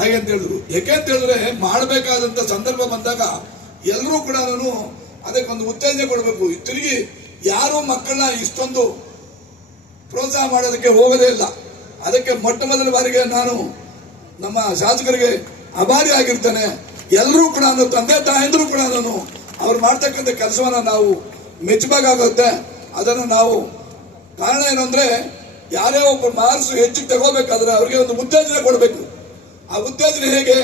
ಹಾಗೆ ಅಂತ ಹೇಳಿದ್ರು. ಯಾಕೆ ಅಂತ ಹೇಳಿದ್ರೆ ಮಾಡಬೇಕಾದಂತ ಸಂದರ್ಭ ಬಂದಾಗ ಎಲ್ಲರೂ ಕೂಡ ಅದಕ್ಕೊಂದು ಉತ್ತೇಜನ ಕೊಡಬೇಕು. ತಿರುಗಿ ಯಾರು ಮಕ್ಕಳನ್ನ ಇಷ್ಟೊಂದು ಪ್ರೋತ್ಸಾಹ ಮಾಡೋದಕ್ಕೆ ಹೋಗೋದೇ ಇಲ್ಲ. ಅದಕ್ಕೆ ಮೊಟ್ಟ ಮೊದಲ ಬಾರಿಗೆ ನಾನು ನಮ್ಮ ಶಾಸಕರಿಗೆ ಆಭಾರಿ ಆಗಿರ್ತೇನೆ. ಎಲ್ಲರೂ ಕೂಡ ತಂದೆ ತಾಯಂದ್ರು ಕೂಡ ಅವ್ರು ಮಾಡ್ತಕ್ಕಂಥ ಕೆಲಸವನ್ನ ನಾವು ಮೆಚ್ಚಬೇಕಾಗುತ್ತೆ. ಅದನ್ನು ನಾವು ಕಾರಣ ಏನು ಅಂದ್ರೆ ಯಾರೇ ಒಬ್ಬ ಮಾರ್ಕ್ಸ್ ಹೆಚ್ಚಿಗೆ ತಗೋಬೇಕಾದ್ರೆ ಅವ್ರಿಗೆ ಒಂದು ಉತ್ತೇಜನ ಕೊಡಬೇಕು. ಆ ಉತ್ತೇಜನ ಹೇಗೆ?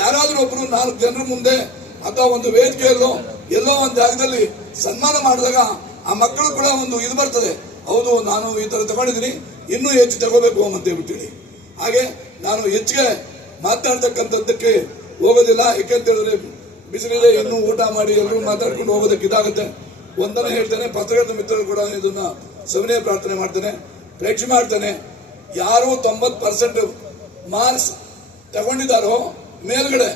ಯಾರಾದ್ರೂ ಒಬ್ರು 4 ಜನರ ಮುಂದೆ ಅಥವಾ ಒಂದು ವೇದಿಕೆಯಲ್ಲೋ ಎಲ್ಲೋ ಒಂದು ಜಾಗದಲ್ಲಿ ಸನ್ಮಾನ ಮಾಡಿದಾಗ ಆ ಮಕ್ಕಳು ಕೂಡ ಒಂದು ಇದು ಬರ್ತದೆ, ಹೌದು ನಾನು ಈ ತರ ತಗೊಂಡಿದ್ದೀನಿ, ಇನ್ನೂ ಹೆಚ್ಚು ತಗೋಬೇಕು ಅಂತ ಹೇಳ್ಬಿಟ್ಟಿನಿ. ಹಾಗೆ ನಾನು ಹೆಚ್ಚಿಗೆ ಮಾತಾಡ್ತಕ್ಕಂಥದ್ದಕ್ಕೆ ಹೋಗೋದಿಲ್ಲ. ಯಾಕೆಂತ ಹೇಳಿದ್ರೆ ಬಿಸಿಲಿದೆ, ಇನ್ನೂ ಊಟ ಮಾಡಿ ಎಲ್ಲರೂ ಮಾತಾಡ್ಕೊಂಡು ಹೋಗೋದಕ್ಕೆ ಇದಾಗುತ್ತೆ. ಒಂದನ್ನು ಹೇಳ್ತೇನೆ, ಪತ್ರಕರ್ತ ಮಿತ್ರರು ಕೂಡ ಇದನ್ನ ಸವಿನಯ ಪ್ರಾರ್ಥನೆ ಮಾಡ್ತೇನೆ, ಪ್ರೇಕ್ಷೆ ಮಾಡ್ತೇನೆ. ಯಾರು 90% ಮಾರ್ಕ್ಸ್ ತಗೊಂಡಿದ್ದಾರೋ ಮೇಲ್ಗಡೆ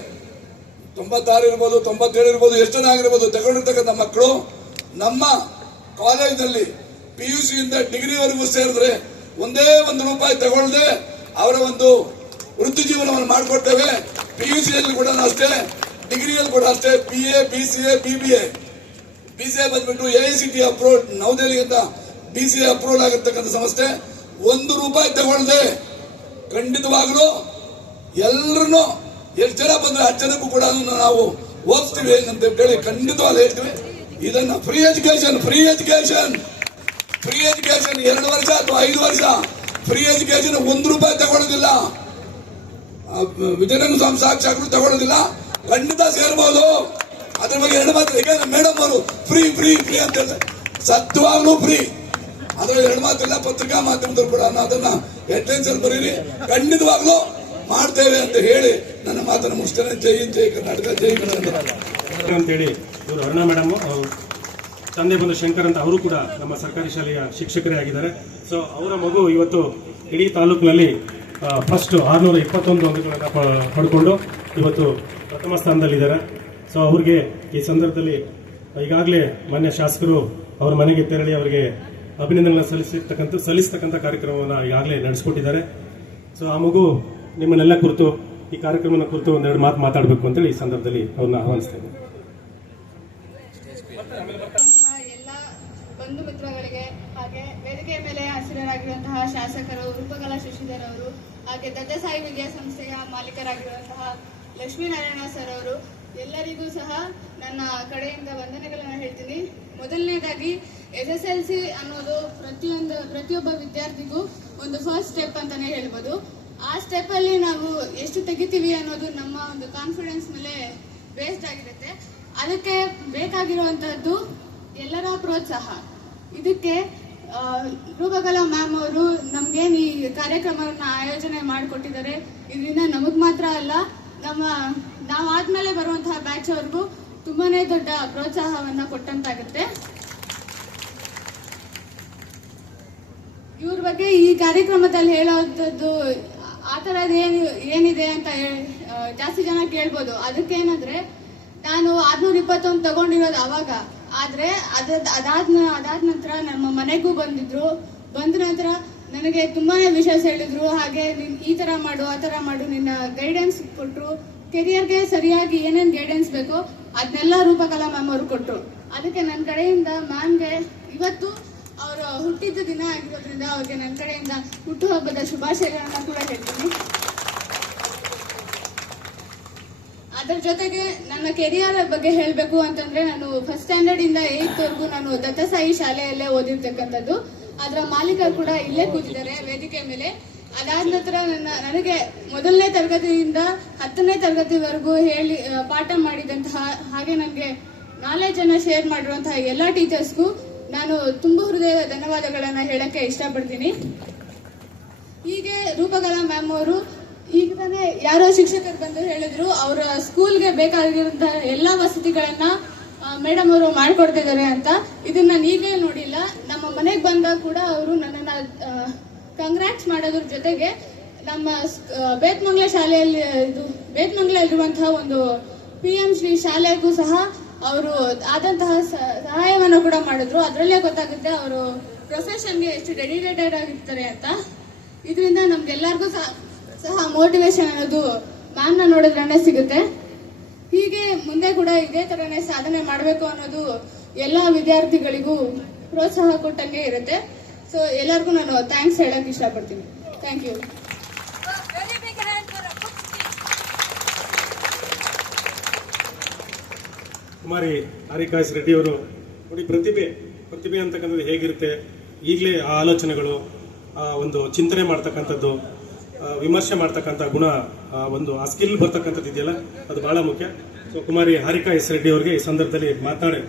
96 ಇರ್ಬೋದು, 97 ಇರ್ಬೋದು, ಎಷ್ಟನೇ ಆಗಿರ್ಬೋದು ತಗೊಂಡಿರ್ತಕ್ಕಂಥ ಮಕ್ಕಳು ನಮ್ಮ ಕಾಲೇಜಿನಲ್ಲಿ PUC ಇಂದ ಡಿಗ್ರಿವರೆಗೂ ಸೇರಿದ್ರೆ ಒಂದೇ ₹1 ತಗೊಳ್ಳದೆ ಅವರ ಒಂದು ವೃತ್ತಿ ಜೀವನವನ್ನು ಮಾಡಿಕೊಡ್ತೇವೆ. PUC ಯಲ್ಲಿ ಕೂಡ ಅಷ್ಟೇ, ಡಿಗ್ರಿಯಲ್ಲಿ ಕೂಡ ಅಷ್ಟೇ. BA, BCA, BBA. BCA ಬಂದ್ಬಿಟ್ಟು AICTE ಅಪ್ರೂವ್ಡ್, ನವದೆಹಲಿಯಿಂದ BCA ಅಪ್ರೂವ್ಡ್ ಆಗಿರ್ತಕ್ಕಂಥ ಸಂಸ್ಥೆ. ₹1 ತಗೊಳ್ಳದೆ ಖಂಡಿತವಾಗ್ಲೂ ಎಲ್ಲರನ್ನು ಎಷ್ಟು ಜನ ಬಂದ್ರೆ 10 ಜನಕ್ಕೂ ಕೂಡ ನಾವು ಓದಿಸ್ತೀವಿ ಅಂತ ಹೇಳಿ ಖಂಡಿತವಾಗಿ ಹೇಳ್ತೀವಿ. ಇದನ್ನ ಫ್ರೀ ಎಜುಕೇಶನ್ 2 ವರ್ಷ ಅಥವಾ 5 ವರ್ಷ ಫ್ರೀ ಎಜುಕೇಶನ್ ₹1 ತಗೊಳ್ಳೋದಿಲ್ಲ. ವಿಜಯನಗರ ಸ್ವಾಮಿ ಸಾಕ್ಷಾತ್ರು ತಗೊಳ್ಳೋದಿಲ್ಲ. ಖಂಡಿತ ಸೇರ್ಬೋದು. ಅದ್ರ ಬಗ್ಗೆ 2 ಮಾತು. ಈಗ ಮೇಡಮ್ ಅವರು ಫ್ರೀ ಫ್ರೀ ಫ್ರೀ ಅಂತ ಹೇಳ್ತಾರೆ, ಸತ್ಯವಾಗ್ಲೂ ಫ್ರೀ. ಅದ್ರ 2 ಮಾತಿಲ್ಲ. ಪತ್ರಿಕಾ ಮಾಧ್ಯಮದವರು ಕೂಡ ಅದನ್ನ ಹೆಡ್ಲೈನ್ಸ್ ಅಲ್ಲಿ ಬರೀರಿ, ಖಂಡಿತವಾಗ್ಲೂ ಮಾಡ್ತೇವೆ ಅಂತ ಹೇಳಿ ನನ್ನ ಮಾತನ್ನು ಮುಗಿಸ್ತೇನೆ. ಜೈ ಹಿಂದ್, ಜೈ ಕರ್ನಾಟಕ, ಜೈ ಕರ್ನಾಟಕ ಅಂತೇಳಿ ಇವರು ಅರುಣಾ ಮೇಡಮ್, ತಂದೆ ಬಂದು ಶಂಕರ್ ಅಂತ, ಅವರು ಕೂಡ ನಮ್ಮ ಸರ್ಕಾರಿ ಶಾಲೆಯ ಶಿಕ್ಷಕರೇ ಆಗಿದ್ದಾರೆ. ಸೊ ಅವರ ಮಗು ಇವತ್ತು ಇಡೀ ತಾಲೂಕಿನಲ್ಲಿ ಫಸ್ಟ್ 621 ಅಂಕಗಳನ್ನು ಪಡ್ಕೊಂಡು ಇವತ್ತು ಪ್ರಥಮ ಸ್ಥಾನದಲ್ಲಿದ್ದಾರೆ. ಸೊ ಅವ್ರಿಗೆ ಈ ಸಂದರ್ಭದಲ್ಲಿ ಈಗಾಗಲೇ ಮಾನ್ಯ ಶಾಸಕರು ಅವರ ಮನೆಗೆ ತೆರಳಿ ಅವರಿಗೆ ಅಭಿನಂದನೆ ಸಲ್ಲಿಸತಕ್ಕಂಥ ಕಾರ್ಯಕ್ರಮವನ್ನು ಈಗಾಗಲೇ ನಡೆಸಿಕೊಟ್ಟಿದ್ದಾರೆ. ಸೊ ಆ ಮಗು ನಿಮ್ಮನ್ನೆಲ್ಲ ಕುರಿತು, ಈ ಕಾರ್ಯಕ್ರಮದ ಕುರಿತು 2 ಮಾತು ಮಾತಾಡಬೇಕು ಅಂತೇಳಿ ಈ ಸಂದರ್ಭದಲ್ಲಿ ಅವ್ರನ್ನ ಆಹ್ವಾನಿಸ್ತೇನೆ. ಎಲ್ಲ ಬಂಧು ಮಿತ್ರಗಳಿಗೆ, ಹಾಗೆ ವೇದಿಕೆಯ ಮೇಲೆ ಹಸಿರಾಗಿರುವಂತಹ ಶಾಸಕರು ರೂಪಕಲಾ ಶಶಿಧರ್ ಅವರು, ಹಾಗೆ ದತ್ತಸಾಯಿ ವಿದ್ಯಾಸಂಸ್ಥೆಯ ಮಾಲೀಕರಾಗಿರುವಂತಹ ಲಕ್ಷ್ಮೀನಾರಾಯಣ ಸರ್ ಅವರು, ಎಲ್ಲರಿಗೂ ಸಹ ನನ್ನ ಕಡೆಯಿಂದ ವಂದನೆಗಳನ್ನು ಹೇಳ್ತೀನಿ. ಮೊದಲನೇದಾಗಿ SSLC ಅನ್ನೋದು ಪ್ರತಿಯೊಬ್ಬ ವಿದ್ಯಾರ್ಥಿಗೂ ಒಂದು ಫಸ್ಟ್ ಸ್ಟೆಪ್ ಅಂತಾನೆ ಹೇಳ್ಬೋದು. ಆ ಸ್ಟೆಪ್ ಅಲ್ಲಿ ನಾವು ಎಷ್ಟು ತೆಗಿತೀವಿ ಅನ್ನೋದು ನಮ್ಮ ಒಂದು ಕಾನ್ಫಿಡೆನ್ಸ್ ಮೇಲೆ ಬೇಸ್ಡ್ ಆಗಿರುತ್ತೆ. ಅದಕ್ಕೆ ಬೇಕಾಗಿರುವಂತಹದ್ದು ಎಲ್ಲರ ಪ್ರೋತ್ಸಾಹ. ಇದಕ್ಕೆ ರೂಪಕಲಾ ಮ್ಯಾಮ್ ಅವರು ನಮ್ಗೇನು ಈ ಕಾರ್ಯಕ್ರಮವನ್ನು ಆಯೋಜನೆ ಮಾಡಿಕೊಟ್ಟಿದ್ದಾರೆ. ಇದರಿಂದ ನಮಗ್ ಮಾತ್ರ ಅಲ್ಲ, ನಾವು ಆದ್ಮೇಲೆ ಬರುವಂತಹ ಬ್ಯಾಚ್ ಅವ್ರಿಗೂ ತುಂಬಾನೇ ದೊಡ್ಡ ಪ್ರೋತ್ಸಾಹವನ್ನ ಕೊಟ್ಟಂತಾಗುತ್ತೆ. ಇವ್ರ ಬಗ್ಗೆ ಈ ಕಾರ್ಯಕ್ರಮದಲ್ಲಿ ಹೇಳೋದು ಆ ತರದ್ ಏನಿದೆ ಅಂತ ಜಾಸ್ತಿ ಜನ ಕೇಳ್ಬೋದು. ಅದಕ್ಕೇನಂದ್ರೆ ನಾನು 621 ತಗೊಂಡಿರೋದು ಅವಾಗ. ಆದ್ರೆ ಅದಾದ ನಂತರ ನಮ್ಮ ಮನೆಗೂ ಬಂದಿದ್ರು. ಬಂದ ನಂತರ ನನಗೆ ತುಂಬಾನೇ ವಿಷಯ ಹೇಳಿದ್ರು. ಹಾಗೆ ನೀನ್ ಈ ತರ ಮಾಡು, ಆ ತರ ಮಾಡು, ನಿನ್ನ ಗೈಡೆನ್ಸ್ ಕೊಟ್ರು. ಕೆರಿಯರ್ಗೆ ಸರಿಯಾಗಿ ಏನೇನ್ ಗೈಡೆನ್ಸ್ ಬೇಕೋ ಅದನ್ನೆಲ್ಲ ರೂಪಕಲಾ ಮ್ಯಾಮ್ ಅವರು ಕೊಟ್ರು. ಅದಕ್ಕೆ ನನ್ನ ಕಡೆಯಿಂದ ಮ್ಯಾಮ್ಗೆ ಇವತ್ತು ಅವರ ಹುಟ್ಟಿದ ದಿನ ಆಗಿರೋದ್ರಿಂದ ಅವ್ರಿಗೆ ನನ್ನ ಕಡೆಯಿಂದ ಹುಟ್ಟುಹಬ್ಬದ ಶುಭಾಶಯಗಳನ್ನ ಕೂಡ ಹೇಳ್ತೀನಿ. ಅದರ ಜೊತೆಗೆ ನನ್ನ ಕೆರಿಯರ್ ಬಗ್ಗೆ ಹೇಳಬೇಕು ಅಂತಂದ್ರೆ, ನಾನು ಫಸ್ಟ್ ಸ್ಟ್ಯಾಂಡರ್ಡ್ ಇಂದ 8th ವರೆಗೂ ನಾನು ದತ್ತಸಾಯಿ ಶಾಲೆಯಲ್ಲೇ ಓದಿರ್ತಕ್ಕಂಥದ್ದು. ಅದರ ಮಾಲೀಕರು ಕೂಡ ಇಲ್ಲೇ ಕೂತಿದ್ದಾರೆ ವೇದಿಕೆ ಮೇಲೆ. ಅದಾದ ನಂತರ ನನಗೆ 1ನೇ ತರಗತಿಯಿಂದ 10ನೇ ತರಗತಿವರೆಗೂ ಪಾಠ ಮಾಡಿದಂತಹ, ಹಾಗೆ ನನಗೆ ನಾಲೆಜ್ ಅನ್ನ ಶೇರ್ ಮಾಡಿರುವಂತಹ ಎಲ್ಲಾ ಟೀಚರ್ಸ್ಗೂ ನಾನು ತುಂಬ ಹೃದಯದ ಧನ್ಯವಾದಗಳನ್ನ ಹೇಳಕ್ಕೆ ಇಷ್ಟಪಡ್ತೀನಿ. ಹೀಗೆ ರೂಪಕಲಾ ಮ್ಯಾಮ್ ಅವರು ಈಗ ತಾನೇ ಯಾರೋ ಶಿಕ್ಷಕರು ಬಂದು ಹೇಳಿದ್ರು, ಅವರ ಸ್ಕೂಲ್ಗೆ ಬೇಕಾಗಿರುವಂತಹ ಎಲ್ಲಾ ವಸತಿಗಳನ್ನ ಮೇಡಮ್ ಅವರು ಮಾಡ್ಕೊಡ್ತಿದ್ದಾರೆ ಅಂತ. ಇದನ್ನ ನಾನು ಈಗಲೇ ನೋಡಿಲ್ಲ. ನಮ್ಮ ಮನೆಗೆ ಬಂದಾಗ ಕೂಡ ಅವರು ನನ್ನನ್ನ ಕಂಗ್ರಾಟ್ಸ್ ಮಾಡೋದ್ರ ಜೊತೆಗೆ ನಮ್ಮ ಬೇತ್ಮಂಗ್ಲ ಶಾಲೆಯಲ್ಲಿ ಬೇತ್ಮಂಗ್ಲ ಇರುವಂತಹ ಒಂದು PM ಶ್ರೀ ಶಾಲೆಗೂ ಸಹ ಅವರು ಆದಂತಹ ಸಹಾಯವನ್ನು ಕೂಡ ಮಾಡಿದ್ರು. ಅದರಲ್ಲೇ ಗೊತ್ತಾಗುತ್ತೆ ಅವರು ಪ್ರೊಫೆಷನ್ಗೆ ಎಷ್ಟು ಡೆಡಿಕೇಟೆಡ್ ಆಗಿರ್ತಾರೆ ಅಂತ. ಇದರಿಂದ ನಮ್ಗೆಲ್ಲರಿಗೂ ಸಹ ಮೋಟಿವೇಶನ್ ಅನ್ನೋದು ಮ್ಯಾಮ್ನ ನೋಡಿದ್ರೇ ಸಿಗುತ್ತೆ. ಹೀಗೆ ಮುಂದೆ ಕೂಡ ಇದೇ ತರನೇ ಸಾಧನೆ ಮಾಡಬೇಕು ಅನ್ನೋದು ಎಲ್ಲ ವಿದ್ಯಾರ್ಥಿಗಳಿಗೂ ಪ್ರೋತ್ಸಾಹ ಕೊಟ್ಟಂಗೆ ಇರುತ್ತೆ. ಸೊ ಎಲ್ಲರಿಗೂ ನಾನು ಥ್ಯಾಂಕ್ಸ್ ಹೇಳಕ್ ಇಷ್ಟಪಡ್ತೀನಿ. Thank you. Kumari Harika S Reddy ಅವರು ನೋಡಿ, ಪ್ರತಿಭೆ ಅಂತಕ್ಕಂಥದ್ದು ಹೇಗಿರುತ್ತೆ, ಈಗಲೇ ಆ ಆಲೋಚನೆಗಳು, ಆ ಒಂದು ಚಿಂತನೆ ಮಾಡ್ತಕ್ಕಂಥದ್ದು, ವಿಮರ್ಶೆ ಮಾಡ್ತಕ್ಕಂಥ ಗುಣ, ಒಂದು ಆ ಸ್ಕಿಲ್ ಬರ್ತಕ್ಕಂಥದ್ದು ಇದೆಯಲ್ಲ, ಅದು ಬಹಳ ಮುಖ್ಯ. ಸೊ ಕುಮಾರಿ ಹಾರಿಕಾ ಎಸ್ ರೆಡ್ಡಿ ಅವರಿಗೆ ಈ ಸಂದರ್ಭದಲ್ಲಿ ಮಾತಾಡಿ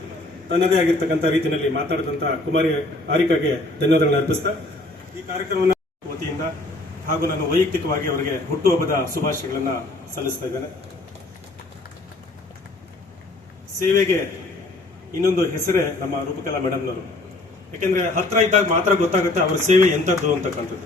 ತನ್ನದೇ ಆಗಿರ್ತಕ್ಕಂಥ ರೀತಿಯಲ್ಲಿ ಮಾತಾಡಿದಂಥ ಕುಮಾರಿ ಹಾರಿಕಾಗೆ ಧನ್ಯವಾದಗಳನ್ನು ಅರ್ಪಿಸ್ತಾ ಈ ಕಾರ್ಯಕ್ರಮವನ್ನು ವತಿಯಿಂದ ಹಾಗೂ ನಾನು ವೈಯಕ್ತಿಕವಾಗಿ ಅವರಿಗೆ ಹುಟ್ಟುಹಬ್ಬದ ಶುಭಾಶಯಗಳನ್ನು ಸಲ್ಲಿಸ್ತಾ ಇದ್ದೇನೆ. ಸೇವೆಗೆ ಇನ್ನೊಂದು ಹೆಸರೇ ನಮ್ಮ ರೂಪಕಲಾ ಮೇಡಮ್ನವರು. ಯಾಕೆಂದ್ರೆ ಹತ್ರ ಇದ್ದಾಗ ಮಾತ್ರ ಗೊತ್ತಾಗುತ್ತೆ ಅವರ ಸೇವೆ ಎಂಥದ್ದು ಅಂತಕ್ಕಂಥದ್ದು.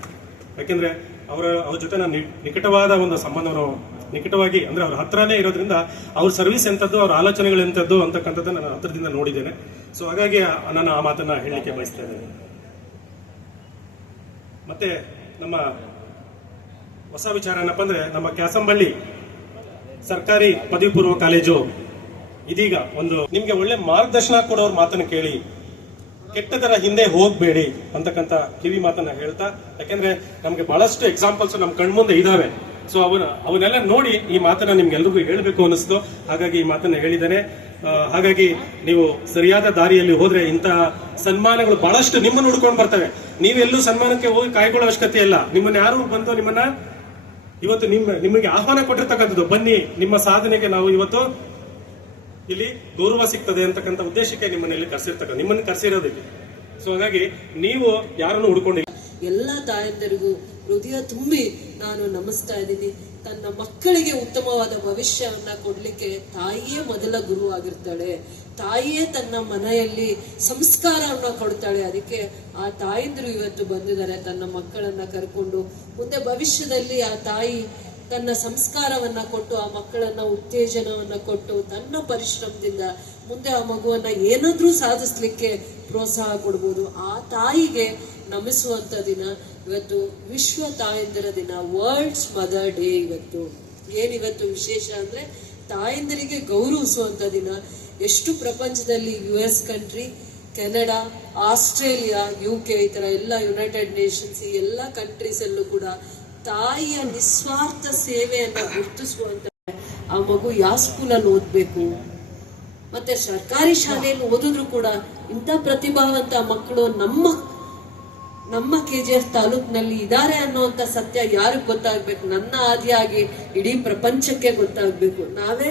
ಯಾಕೆಂದ್ರೆ ಅವ್ರ ಜೊತೆ ನಾನು ನಿಕಟವಾದ ಒಂದು ಸಂಬಂಧವನ್ನು ನಿಕಟವಾಗಿ ಅಂದ್ರೆ ಅವ್ರ ಹತ್ರನೇ ಇರೋದ್ರಿಂದ ಅವ್ರ ಸರ್ವಿಸ್ ಎಂಥದ್ದು, ಅವ್ರ ಆಲೋಚನೆಗಳು ಎಂಥದ್ದು ಅಂತಕ್ಕಂಥದ್ದು ನಾನು ಹತ್ರದಿಂದ ನೋಡಿದ್ದೇನೆ. ಸೊ ಹಾಗಾಗಿ ನಾನು ಆ ಮಾತನ್ನ ಹೇಳಲಿಕ್ಕೆ ಬಯಸ್ತಾ ಇದ್ದೇನೆ. ಮತ್ತೆ ನಮ್ಮ ಹೊಸ ವಿಚಾರ ಏನಪ್ಪ ಅಂದ್ರೆ, ನಮ್ಮ ಕ್ಯಾಸಂಬಳ್ಳಿ ಸರ್ಕಾರಿ ಪದವಿ ಪೂರ್ವ ಕಾಲೇಜು ಇದೀಗ ಒಂದು ನಿಮ್ಗೆ ಒಳ್ಳೆ ಮಾರ್ಗದರ್ಶನ ಕೊಡೋರ್ ಮಾತನ್ನ ಕೇಳಿ ಕೆಟ್ಟದರ ಹಿಂದೆ ಹೋಗ್ಬೇಡಿ ಅಂತಕ್ಕಂಥ ಕಿವಿ ಮಾತನ್ನ ಹೇಳ್ತಾ, ಯಾಕೆಂದ್ರೆ ನಮ್ಗೆ ಬಹಳಷ್ಟು ಎಕ್ಸಾಂಪಲ್ಸ್ ನಮ್ಮ ಕಣ್ಮುಂದೆ ಇದಾವೆ. ಸೊ ಅವನ್ನೆಲ್ಲ ನೋಡಿ ಈ ಮಾತನ್ನ ನಿಮ್ಗೆಲ್ರಿಗೂ ಹೇಳಬೇಕು ಅನಿಸ್ತು. ಹಾಗಾಗಿ ಈ ಮಾತನ್ನ ಹೇಳಿದ್ದೇನೆ. ಹಾಗಾಗಿ ನೀವು ಸರಿಯಾದ ದಾರಿಯಲ್ಲಿ ಹೋದ್ರೆ ಇಂತಹ ಸನ್ಮಾನಗಳು ಬಹಳಷ್ಟು ನಿಮ್ಮನ್ನು ಹುಡ್ಕೊಂಡು ಬರ್ತವೆ. ನೀವೆಲ್ಲೂ ಸನ್ಮಾನಕ್ಕೆ ಹೋಗಿ ಕಾಯ್ಕೊಳ್ಳೋ ಅವಶ್ಯಕತೆ ಇಲ್ಲ. ನಿಮ್ಮನ್ನ ಯಾರು ಬಂದು ನಿಮ್ಮನ್ನ ಇವತ್ತು ನಿಮಗೆ ಆಹ್ವಾನ ಕೊಟ್ಟಿರ್ತಕ್ಕಂಥದ್ದು, ಬನ್ನಿ ನಿಮ್ಮ ಸಾಧನೆಗೆ ನಾವು ಇವತ್ತು ಇಲ್ಲಿ ಗೌರವ ಸಿಗ್ತದೆ ಅಂತಕ್ಕಂಥ ಉದ್ದೇಶಕ್ಕೆ ನಿಮ್ಮನ್ನು ಕರೆಸಿರೋದಿಲ್ಲ. ಸೊ ಹಾಗಾಗಿ ನೀವು ಯಾರನ್ನು ಹುಡ್ಕೊಂಡಿಲ್ಲ. ಎಲ್ಲ ತಾಯಂದರಿಗೂ ಹೃದಯ ತುಂಬಿ ನಾನು ನಮಿಸ್ತಾ ಇದ್ದೀನಿ. ತನ್ನ ಮಕ್ಕಳಿಗೆ ಉತ್ತಮವಾದ ಭವಿಷ್ಯವನ್ನ ಕೊಡ್ಲಿಕ್ಕೆ ತಾಯಿಯೇ ಮೊದಲ ಗುರು ಆಗಿರ್ತಾಳೆ. ತಾಯಿಯೇ ತನ್ನ ಮನೆಯಲ್ಲಿ ಸಂಸ್ಕಾರವನ್ನ ಕೊಡ್ತಾಳೆ. ಅದಕ್ಕೆ ಆ ತಾಯಂದಿರು ಇವತ್ತು ಬಂದಿದ್ದಾರೆ ತನ್ನ ಮಕ್ಕಳನ್ನ ಕರ್ಕೊಂಡು. ಮುಂದೆ ಭವಿಷ್ಯದಲ್ಲಿ ಆ ತಾಯಿ ತನ್ನ ಸಂಸ್ಕಾರವನ್ನ ಕೊಟ್ಟು ಆ ಮಕ್ಕಳನ್ನ ಉತ್ತೇಜನವನ್ನ ಕೊಟ್ಟು ತನ್ನ ಪರಿಶ್ರಮದಿಂದ ಮುಂದೆ ಆ ಮಗುವನ್ನ ಏನಾದ್ರೂ ಸಾಧಿಸ್ಲಿಕ್ಕೆ ಪ್ರೋತ್ಸಾಹ ಕೊಡ್ಬೋದು. ಆ ತಾಯಿಗೆ ನಮಿಸುವಂತ ದಿನ ಇವತ್ತು. ವಿಶ್ವ ತಾಯಂದಿರ ದಿನ, ವರ್ಲ್ಡ್ಸ್ ಮದರ್ ಡೇ. ಏನಿವತ್ತು ವಿಶೇಷ ಅಂದ್ರೆ ತಾಯಂದಿರಿಗೆ ಗೌರವಿಸುವಂತ ದಿನ. ಎಷ್ಟು ಪ್ರಪಂಚದಲ್ಲಿ US country, Canada, Australia, UK ಈ ತರ ಎಲ್ಲ ಯುನೈಟೆಡ್ ನೇಷನ್ಸ್ ಈ ಎಲ್ಲ ಕಂಟ್ರೀಸ್ ಅಲ್ಲೂ ಕೂಡ ತಾಯಿಯ ನಿಸ್ವಾರ್ಥ ಸೇವೆಯನ್ನ ಗುರುತಿಸುವಂತ ಆ ಮಗು ಯಾವ ಸ್ಕೂಲಲ್ಲಿ ಓದ್ಬೇಕು, ಮತ್ತೆ ಸರ್ಕಾರಿ ಶಾಲೆಯಲ್ಲಿ ಓದಿದ್ರು ಕೂಡ ಇಂಥ ಪ್ರತಿಭಾವಂತ ಮಕ್ಕಳು ನಮ್ಮ KGF ತಾಲೂಕಿನಲ್ಲಿ ಇದ್ದಾರೆ ಅನ್ನುವಂತ ಸತ್ಯ ಯಾರಿಗೆ ಗೊತ್ತಾಗ್ಬೇಕು? ನನ್ನ ಆದಿಯಾಗಿ ಇಡೀ ಪ್ರಪಂಚಕ್ಕೆ ಗೊತ್ತಾಗ್ಬೇಕು. ನಾವೇ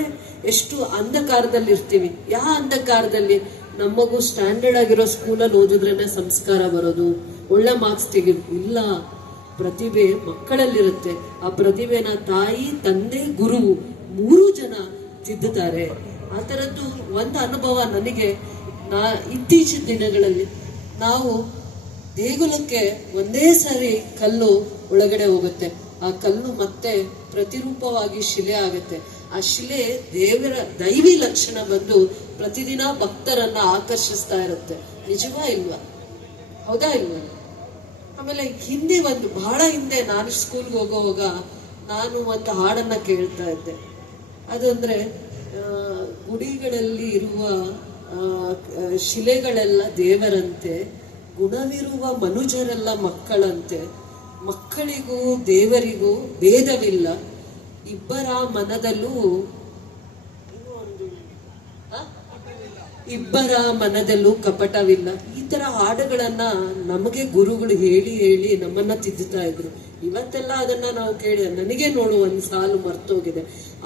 ಎಷ್ಟು ಅಂಧಕಾರದಲ್ಲಿ ಇರ್ತೀವಿ. ಯಾವ ಅಂಧಕಾರದಲ್ಲಿ? ನಮಗೂ ಸ್ಟ್ಯಾಂಡರ್ಡ್ ಆಗಿರೋ ಸ್ಕೂಲಲ್ಲಿ ಓದಿದ್ರೇನೆ ಸಂಸ್ಕಾರ ಬರೋದು, ಒಳ್ಳೆ ಮಾರ್ಕ್ಸ್ ತೆಗಿಬೇಕು. ಇಲ್ಲ, ಪ್ರತಿಭೆ ಮಕ್ಕಳಲ್ಲಿರುತ್ತೆ. ಆ ಪ್ರತಿಭೆನ ತಾಯಿ, ತಂದೆ, ಗುರು 3 ಜನ ತಿದ್ದುತ್ತಾರೆ. ಆ ತರದ್ದು ಒಂದು ಅನುಭವ ನನಗೆ. ಇತ್ತೀಚಿನ ದಿನಗಳಲ್ಲಿ ನಾವು ದೇಗುಲಕ್ಕೆ ಒಂದೇ ಸಾರಿ ಕಲ್ಲು ಒಳಗಡೆ ಹೋಗುತ್ತೆ. ಆ ಕಲ್ಲು ಮತ್ತೆ ಪ್ರತಿರೂಪವಾಗಿ ಶಿಲೆ ಆಗುತ್ತೆ. ಆ ಶಿಲೆ ದೇವರ ದೈವಿ ಲಕ್ಷಣ ಬಂದು ಪ್ರತಿದಿನ ಭಕ್ತರನ್ನ ಆಕರ್ಷಿಸ್ತಾ ಇರುತ್ತೆ. ನಿಜವಾ ಇಲ್ವಾ? ಹೌದಾ ಇಲ್ವಾ? ಆಮೇಲೆ ಬಹಳ ಹಿಂದೆ ನಾನು ಸ್ಕೂಲ್ಗೆ ಹೋಗೋವಾಗ ನಾನು ಒಂದು ಹಾಡನ್ನ ಕೇಳ್ತಾ ಇದ್ದೆ. ಅದಂದ್ರೆ ಗುಡಿಗಳಲ್ಲಿ ಇರುವ ಶಿಲೆಗಳೆಲ್ಲ ದೇವರಂತೆ, ಗುಣವಿರುವ ಮನುಜರೆಲ್ಲ ಮಕ್ಕಳಂತೆ, ಮಕ್ಕಳಿಗೂ ದೇವರಿಗೂ ಭೇದವಿಲ್ಲ, ಇಬ್ಬರ ಮನದಲ್ಲೂ ಕಪಟವಿಲ್ಲ. ಈ ತರ ಹಾಡುಗಳನ್ನ ನಮಗೆ ಗುರುಗಳು ಹೇಳಿ ಹೇಳಿ ನಮ್ಮನ್ನ ತಿದ್ದುತ್ತಾ ಇದ್ರು. ಇವತ್ತೆಲ್ಲ ಅದನ್ನ ನಾವು ಕೇಳಿ ನನಗೆ ನೋಡು ಒಂದು ಸಾಲು ಮರ್ತೋಗಿದೆ.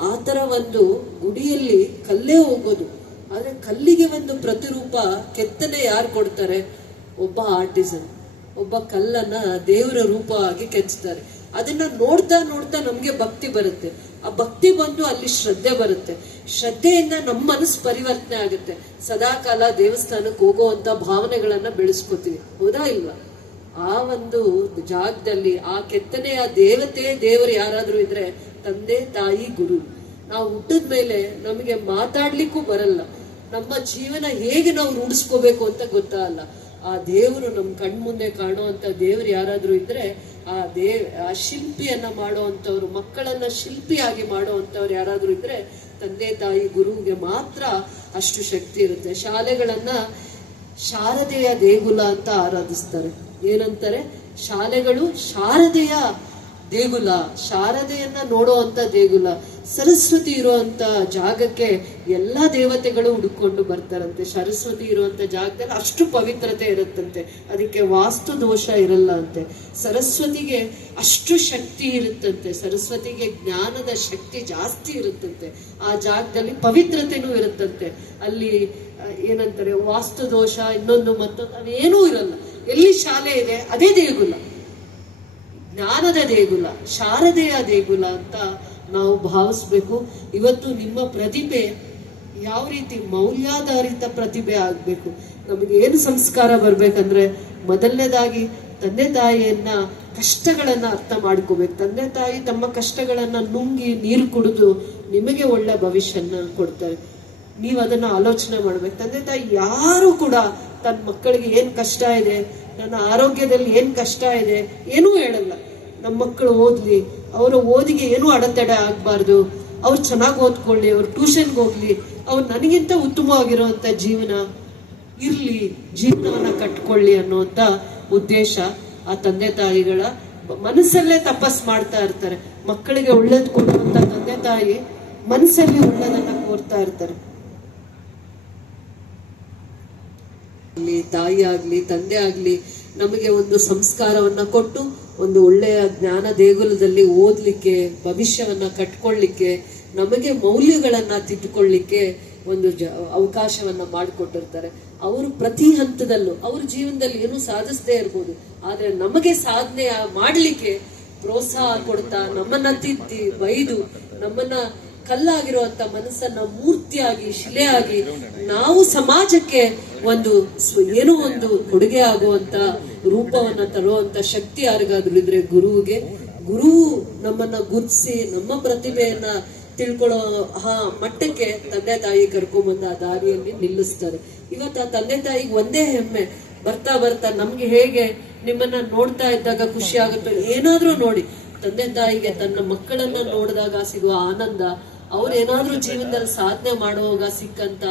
ಆ ತರ ಒಂದು ಗುಡಿಯಲ್ಲಿ ಕಲ್ಲೇ ಹೋಗೋದು, ಆದ್ರೆ ಕಲ್ಲಿಗೆ ಒಂದು ಪ್ರತಿರೂಪ ಕೆತ್ತನೆ ಯಾರು ಕೊಡ್ತಾರೆ? ಒಬ್ಬ ಆರ್ಟಿಸನ್, ಒಬ್ಬ ಕಲ್ಲನ್ನ ದೇವರ ರೂಪವಾಗಿ ಕೆತ್ತುತ್ತಾರೆ. ಅದನ್ನ ನೋಡ್ತಾ ನೋಡ್ತಾ ನಮ್ಗೆ ಭಕ್ತಿ ಬರುತ್ತೆ. ಆ ಭಕ್ತಿ ಬಂದು ಅಲ್ಲಿ ಶ್ರದ್ಧೆ ಬರುತ್ತೆ. ಶ್ರದ್ಧೆಯಿಂದ ನಮ್ಮ ಮನಸ್ಸು ಪರಿವರ್ತನೆ ಆಗುತ್ತೆ. ಸದಾಕಾಲ ದೇವಸ್ಥಾನಕ್ಕೆ ಹೋಗುವಂತ ಭಾವನೆಗಳನ್ನ ಬೆಳೆಸ್ಕೊತೀವಿ. ಹೌದಾ ಇಲ್ವಾ? ಆ ಒಂದು ಜಾಗದಲ್ಲಿ ಆ ಕೆತ್ತನೆಯ ದೇವರು ಯಾರಾದ್ರೂ ಇದ್ರೆ ತಂದೆ, ತಾಯಿ, ಗುರು. ನಾವು ಹುಟ್ಟಿದ ಮೇಲೆ ನಮಗೆ ಮಾತಾಡ್ಲಿಕ್ಕೂ ಬರಲ್ಲ. ನಮ್ಮ ಜೀವನ ಹೇಗೆ ನಾವು ರೂಢಿಸ್ಕೋಬೇಕು ಅಂತ ಗೊತ್ತಾಗಲ್ಲ. ಆ ದೇವರು ನಮ್ಮ ಕಣ್ಮುಂದೆ ಕಾಣುವಂತ ದೇವರು ಯಾರಾದ್ರೂ ಇದ್ರೆ ಆ ಶಿಲ್ಪಿಯನ್ನ ಮಾಡುವಂತವ್ರು, ಮಕ್ಕಳನ್ನ ಶಿಲ್ಪಿಯಾಗಿ ಮಾಡುವಂತವ್ರು ಯಾರಾದ್ರೂ ಇದ್ರೆ ತಂದೆ ತಾಯಿ ಗುರುವಿಗೆ ಮಾತ್ರ ಅಷ್ಟು ಶಕ್ತಿ ಇರುತ್ತೆ. ಶಾಲೆಗಳನ್ನ ಶಾರದೆಯ ದೇಗುಲ ಅಂತ ಆರಾಧಿಸ್ತಾರೆ. ಏನಂತಾರೆ? ಶಾಲೆಗಳು ಶಾರದೆಯ ದೇಗುಲ, ಶಾರದೆಯನ್ನ ನೋಡುವಂತ ದೇಗುಲ. ಸರಸ್ವತಿ ಇರುವಂತ ಜಾಗಕ್ಕೆ ಎಲ್ಲಾ ದೇವತೆಗಳು ಹುಡುಕೊಂಡು ಬರ್ತಾರಂತೆ. ಸರಸ್ವತಿ ಇರುವಂತ ಜಾಗದಲ್ಲಿ ಅಷ್ಟು ಪವಿತ್ರತೆ ಇರುತ್ತಂತೆ, ಅದಕ್ಕೆ ವಾಸ್ತು ದೋಷ ಇರಲ್ಲ ಅಂತೆ. ಸರಸ್ವತಿಗೆ ಅಷ್ಟು ಶಕ್ತಿ ಇರುತ್ತಂತೆ, ಸರಸ್ವತಿಗೆ ಜ್ಞಾನದ ಶಕ್ತಿ ಜಾಸ್ತಿ ಇರುತ್ತಂತೆ. ಆ ಜಾಗದಲ್ಲಿ ಪವಿತ್ರತೆನೂ ಇರುತ್ತಂತೆ. ಅಲ್ಲಿ ಏನಂತಾರೆ, ವಾಸ್ತು ದೋಷ ಇನ್ನೊಂದು ಮತ್ತೊಂದು ಅದೇನೂ ಇರಲ್ಲ. ಎಲ್ಲಿ ಶಾಲೆ ಇದೆ ಅದೇ ದೇಗುಲ, ಜ್ಞಾನದ ದೇಗುಲ, ಶಾರದೆಯ ದೇಗುಲ ಅಂತ ನಾವು ಭಾವಿಸ್ಬೇಕು. ಇವತ್ತು ನಿಮ್ಮ ಪ್ರತಿಭೆ ಯಾವ ರೀತಿ ಮೌಲ್ಯಾಧಾರಿತ ಪ್ರತಿಭೆ ಆಗ್ಬೇಕು. ನಮಗೆ ಏನು ಸಂಸ್ಕಾರ ಬರ್ಬೇಕಂದ್ರೆ, ಮೊದಲನೇದಾಗಿ ತಂದೆ ತಾಯಿಯನ್ನ ಕಷ್ಟಗಳನ್ನ ಅರ್ಥ ಮಾಡ್ಕೋಬೇಕು. ತಂದೆ ತಾಯಿ ತಮ್ಮ ಕಷ್ಟಗಳನ್ನ ನುಂಗಿ ನೀರು ಕುಡಿದು ನಿಮಗೆ ಒಳ್ಳೆ ಭವಿಷ್ಯನ ಕೊಡ್ತಾರೆ. ನೀವು ಅದನ್ನ ಆಲೋಚನೆ ಮಾಡ್ಬೇಕು. ತಂದೆ ತಾಯಿ ಯಾರು ಕೂಡ ತನ್ನ ಮಕ್ಕಳಿಗೆ ಏನ್ ಕಷ್ಟ ಇದೆ, ನನ್ನ ಆರೋಗ್ಯದಲ್ಲಿ ಏನ್ ಕಷ್ಟ ಇದೆ ಏನೂ ಹೇಳಲ್ಲ. ನಮ್ಮ ಮಕ್ಕಳು ಓದ್ಲಿ, ಅವರ ಓದಿಗೆ ಏನೂ ಅಡೆತಡೆ ಆಗ್ಬಾರ್ದು, ಅವ್ರು ಚೆನ್ನಾಗಿ ಓದ್ಕೊಳ್ಳಿ, ಅವ್ರು ಟ್ಯೂಷನ್ಗೆ ಹೋಗ್ಲಿ, ಅವ್ರು ನನಗಿಂತ ಉತ್ತಮವಾಗಿರುವಂತ ಜೀವನ ಇರ್ಲಿ, ಜೀವನವನ್ನ ಕಟ್ಕೊಳ್ಳಿ ಅನ್ನುವಂತ ಉದ್ದೇಶ ಆ ತಂದೆ ತಾಯಿಗಳ ಮನಸ್ಸಲ್ಲೇ ತಪಸ್ ಮಾಡ್ತಾ ಇರ್ತಾರೆ. ಮಕ್ಕಳಿಗೆ ಒಳ್ಳೇದು ಕೊಡುವಂತ ತಂದೆ ತಾಯಿ ಮನಸ್ಸಲ್ಲಿ ಒಳ್ಳೇದನ್ನ ಕೋರ್ತಾ ಇರ್ತಾರೆ. ತಾಯಿ ಆಗ್ಲಿ ತಂದೆ ಆಗ್ಲಿ ನಮಗೆ ಒಂದು ಸಂಸ್ಕಾರವನ್ನ ಕೊಟ್ಟು ಒಂದು ಒಳ್ಳೆಯ ಜ್ಞಾನ ದೇಗುಲದಲ್ಲಿ ಓದ್ಲಿಕ್ಕೆ, ಭವಿಷ್ಯವನ್ನ ಕಟ್ಕೊಳ್ಳಿಕ್ಕೆ, ನಮಗೆ ಮೌಲ್ಯಗಳನ್ನ ತಿದ್ದುಕೊಳ್ಳಿಕ್ಕೆ ಒಂದು ಅವಕಾಶವನ್ನ ಮಾಡಿಕೊಟ್ಟಿರ್ತಾರೆ. ಅವರು ಪ್ರತಿ ಹಂತದಲ್ಲೂ ಅವ್ರ ಜೀವನದಲ್ಲಿ ಏನು ಸಾಧಿಸದೇ ಇರ್ಬೋದು, ಆದ್ರೆ ನಮಗೆ ಸಾಧನೆ ಮಾಡ್ಲಿಕ್ಕೆ ಪ್ರೋತ್ಸಾಹ ಕೊಡ್ತಾ, ನಮ್ಮನ್ನ ತಿದ್ದಿ ಬೈದು, ನಮ್ಮನ್ನ ಕಲ್ಲಾಗಿರುವಂತ ಮನಸ್ಸನ್ನ ಮೂರ್ತಿಯಾಗಿ, ಶಿಲೆಯಾಗಿ ನಾವು ಸಮಾಜಕ್ಕೆ ಒಂದು ಏನೋ ಒಂದು ಕೊಡುಗೆ ಆಗುವಂತ ರೂಪವನ್ನ ತರುವಂತ ಶಕ್ತಿ ಯಾರಿಗಾದ್ರೂ ಇದ್ರೆ ಗುರುವಿಗೆ. ಗುರು ನಮ್ಮನ್ನ ಗುರ್ತಿಸಿ ನಮ್ಮ ಪ್ರತಿಭೆಯನ್ನ ತಿಳ್ಕೊಳ್ಳೋ ಮಟ್ಟಕ್ಕೆ ತಂದೆ ತಾಯಿ ಕರ್ಕೊಂಡ್ಬಂದ ಆ ದಾರಿಯಲ್ಲಿ ನಿಲ್ಲಿಸ್ತಾರೆ. ಇವತ್ತು ಆ ತಂದೆ ತಾಯಿಗೆ ಒಂದೇ ಹೆಮ್ಮೆ, ಬರ್ತಾ ಬರ್ತಾ ನಮ್ಗೆ ಹೇಗೆ ನಿಮ್ಮನ್ನ ನೋಡ್ತಾ ಇದ್ದಾಗ ಖುಷಿ ಆಗುತ್ತೆ, ಏನಾದ್ರೂ ನೋಡಿ ತಂದೆ ತಾಯಿಗೆ ತನ್ನ ಮಕ್ಕಳನ್ನ ನೋಡಿದಾಗ ಸಿಗುವ ಆನಂದ, ಅವ್ರೇನಾದ್ರೂ ಜೀವನದಲ್ಲಿ ಸಾಧನೆ ಮಾಡುವಾಗ ಸಿಕ್ಕಂತ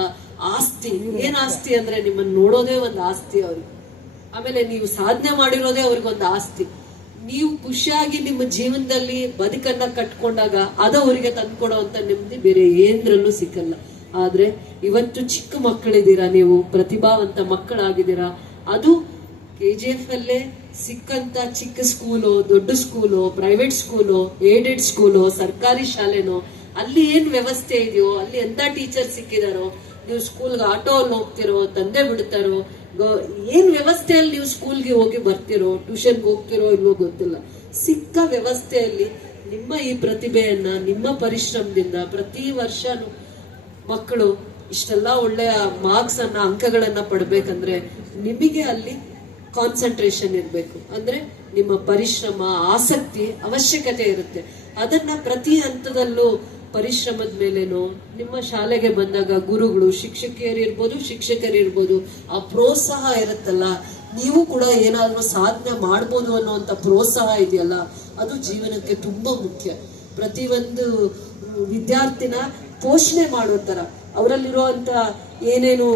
ಆಸ್ತಿ. ಏನ್ ಆಸ್ತಿ ಅಂದ್ರೆ ನಿಮ್ಮನ್ನ ನೋಡೋದೇ ಒಂದು ಆಸ್ತಿ ಅವ್ರಿಗೆ. ಆಮೇಲೆ ನೀವು ಸಾಧನೆ ಮಾಡಿರೋದೇ ಅವ್ರಿಗೊಂದು ಆಸ್ತಿ. ನೀವು ಖುಷಿಯಾಗಿ ನಿಮ್ಮ ಜೀವನದಲ್ಲಿ ಬದುಕನ್ನ ಕಟ್ಕೊಂಡಾಗ ಅದು ಅವರಿಗೆ ತಂದ್ಕೊಡೋಂತ ನೆಮ್ಮದಿ ಬೇರೆ ಏನ್ರಲ್ಲೂ ಸಿಕ್ಕಲ್ಲ. ಆದ್ರೆ ಇವತ್ತು ಚಿಕ್ಕ ಮಕ್ಕಳಿದ್ದೀರಾ, ನೀವು ಪ್ರತಿಭಾವಂತ ಮಕ್ಕಳಾಗಿದ್ದೀರಾ. ಅದು KGF ಅಲ್ಲೇ ಸಿಕ್ಕಂತ ಚಿಕ್ಕ ಸ್ಕೂಲು, ದೊಡ್ಡ school, private school, aided school, ಸರ್ಕಾರಿ ಶಾಲೆನೋ, ಅಲ್ಲಿ ಏನ್ ವ್ಯವಸ್ಥೆ ಇದೆಯೋ, ಅಲ್ಲಿ ಎಂತ ಟೀಚರ್ ಸಿಕ್ಕಿದಾರೋ, ನೀವು ಸ್ಕೂಲ್ಗೆ ಆಟೋ ಅಲ್ಲಿ ಹೋಗ್ತಿರೋ, ತಂದೆ ಬಿಡ್ತಾರೋ, ಏನ್ ವ್ಯವಸ್ಥೆಯಲ್ಲಿ ನೀವು ಸ್ಕೂಲ್ಗೆ ಹೋಗಿ ಬರ್ತಿರೋ, ಟ್ಯೂಷನ್ಗೆ ಹೋಗ್ತಿರೋ ಇಲ್ವೋ ಗೊತ್ತಿಲ್ಲ. ಸಿಕ್ಕ ವ್ಯವಸ್ಥೆಯಲ್ಲಿ ನಿಮ್ಮ ಈ ಪ್ರತಿಭೆಯನ್ನ, ನಿಮ್ಮ ಪರಿಶ್ರಮದಿಂದ ಪ್ರತಿ ವರ್ಷ ಮಕ್ಕಳು ಇಷ್ಟೆಲ್ಲ ಒಳ್ಳೆಯ ಮಾರ್ಕ್ಸ್ ಅನ್ನ, ಅಂಕಗಳನ್ನ ಪಡ್ಬೇಕಂದ್ರೆ ನಿಮಗೆ ಅಲ್ಲಿ ಕಾನ್ಸಂಟ್ರೇಷನ್ ಇರ್ಬೇಕು. ಅಂದ್ರೆ ನಿಮ್ಮ ಪರಿಶ್ರಮ, ಆಸಕ್ತಿ ಅವಶ್ಯಕತೆ ಇರುತ್ತೆ. ಅದನ್ನ ಪ್ರತಿ ಹಂತದಲ್ಲೂ ಪರಿಶ್ರಮದ ಮೇಲೇನೋ, ನಿಮ್ಮ ಶಾಲೆಗೆ ಬಂದಾಗ ಗುರುಗಳು, ಶಿಕ್ಷಕರಿರ್ಬೋದು ಆ ಪ್ರೋತ್ಸಾಹ ಇರುತ್ತಲ್ಲ, ನೀವು ಕೂಡ ಏನಾದ್ರೂ ಸಾಧನೆ ಮಾಡ್ಬೋದು ಅನ್ನುವಂತ ಪ್ರೋತ್ಸಾಹ ಇದೆಯಲ್ಲ, ಅದು ಜೀವನಕ್ಕೆ ತುಂಬಾ ಮುಖ್ಯ. ಪ್ರತಿಯೊಂದು ವಿದ್ಯಾರ್ಥಿನ ಪೋಷಣೆ ಮಾಡೋ ತರ ಅವರಲ್ಲಿರುವಂತ ಏನೇನು